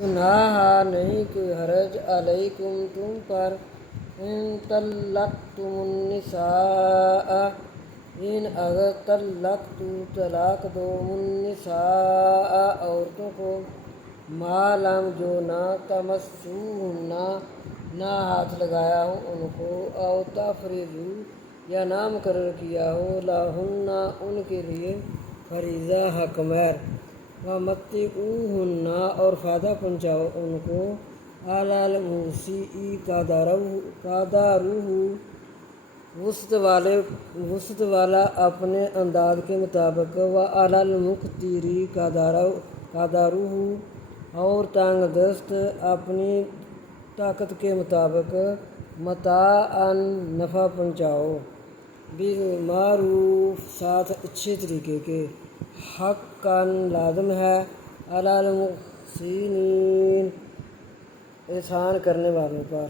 گناہ نہیں کوئی حرج علیکم تم پر ان طلقتم النساء ان اگر طلاق دو النساء عورتوں کو ما لم جو نہ تمسوہن نہ ہاتھ لگایا ہو ان کو او تفریضو یا نہ مقرر کیا ہو لہن ان کے لیے فریضہ حق مہر ومتعوہن اور فائدہ پہنچاؤ ان کو علی الموسع قدرہ وسعت والا اپنے انداز کے مطابق وعلی المقتر قدرہ اور تنگ دست اپنی طاقت کے مطابق متاعًا نفع پہنچاؤ بالمعروف ساتھ اچھے طریقے کے حقاً لازم ہے علی المحسنین احسان کرنے والوں پر